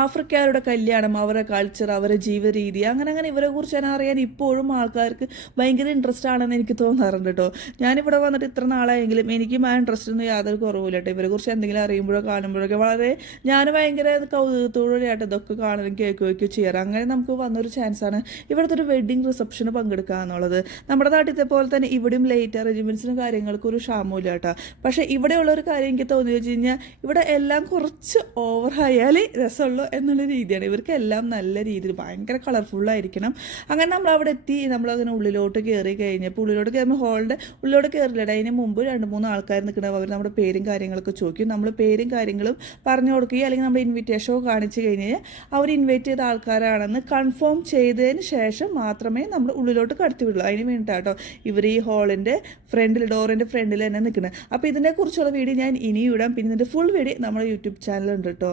ആഫ്രിക്കരുടെ കല്യാണം, അവരുടെ കൾച്ചർ, അവരുടെ ജീവിത രീതി, അങ്ങനെ അങ്ങനെ ഇവരെക്കുറിച്ച് ഞാൻ അറിയാൻ ഇപ്പോഴും ആൾക്കാർക്ക് ഭയങ്കര ഇൻട്രസ്റ്റ് ആണെന്ന് എനിക്ക് തോന്നാറുണ്ട് കേട്ടോ. ഞാനിവിടെ വന്നിട്ട് ഇത്ര നാളായെങ്കിലും എനിക്കും ആ ഇൻട്രസ്റ്റ് ഒന്നും യാതൊരു കുറവില്ല കേട്ടോ. ഇവരെക്കുറിച്ച് എന്തെങ്കിലും അറിയുമ്പോഴോ കാണുമ്പോഴൊക്കെ വളരെ ഞാൻ ഭയങ്കര കൗതുകത്തോടെയായിട്ട് ഇതൊക്കെ കാണുകയും കേൾക്കുകയൊക്കെ ചെയ്യാറ്. അങ്ങനെ നമുക്ക് വന്നൊരു ചാൻസാണ് ഇവിടുത്തെ ഒരു വെഡ്ഡിങ് റിസപ്ഷന് പങ്കെടുക്കുക എന്നുള്ളത്. നമ്മുടെ നാട്ടിലത്തെ പോലെ തന്നെ ഇവിടെയും ലേറ്റ് അറേഞ്ച്മെൻറ്റ്സിനും കാര്യങ്ങൾക്കും ഒരു ക്ഷാമമില്ല കേട്ടോ. പക്ഷേ ഇവിടെയുള്ള ഒരു കാര്യം എനിക്ക് തോന്നി വെച്ച് കഴിഞ്ഞാൽ ഇവിടെ എല്ലാം കുറച്ച് ഓവർ ആയാൽ രസമുള്ളൂ എന്നുള്ള രീതിയാണ്. ഇവർക്കെല്ലാം നല്ല രീതിയിൽ ഭയങ്കര കളർഫുള്ളായിരിക്കണം. അങ്ങനെ നമ്മൾ അവിടെ എത്തി. നമ്മളങ്ങനെ ഉള്ളിലോട്ട് കയറി കഴിഞ്ഞപ്പോൾ ഉള്ളിലോട്ട് കയറുമ്പോൾ ഹോളിൻ്റെ ഉള്ളിലോട്ട് കയറില്ല. അതിന് മുമ്പ് 2-3 ആൾക്കാർ നിൽക്കണം. അവർ നമ്മുടെ പേരും കാര്യങ്ങളൊക്കെ ചോദിക്കും. നമ്മൾ പേരും കാര്യങ്ങളും പറഞ്ഞു കൊടുക്കുകയും അല്ലെങ്കിൽ നമ്മൾ ഇൻവിറ്റേഷനോ കാണിച്ചു കഴിഞ്ഞാൽ അവർ ഇൻവൈറ്റ് ചെയ്ത ആൾക്കാരാണെന്ന് കൺഫേം ചെയ്തതിന് ശേഷം മാത്രമേ നമ്മൾ ഉള്ളിലോട്ട് കടത്തി വിടുള്ളൂ. അതിന് വേണ്ടിയിട്ടാട്ടോ ഇവർ ഈ ഹോളിൻ്റെ ഫ്രണ്ടിൽ, ഡോറിൻ്റെ ഫ്രണ്ടിൽ തന്നെ നിൽക്കുന്നത്. അപ്പോൾ ഇതിനെക്കുറിച്ചുള്ള വീഡിയോ ഞാൻ ഇനിയും ഇടാം. പിന്നെ ഇതിൻ്റെ ഫുൾ വീഡിയോ നമ്മുടെ യൂട്യൂബ് ചാനലുണ്ട് കേട്ടോ.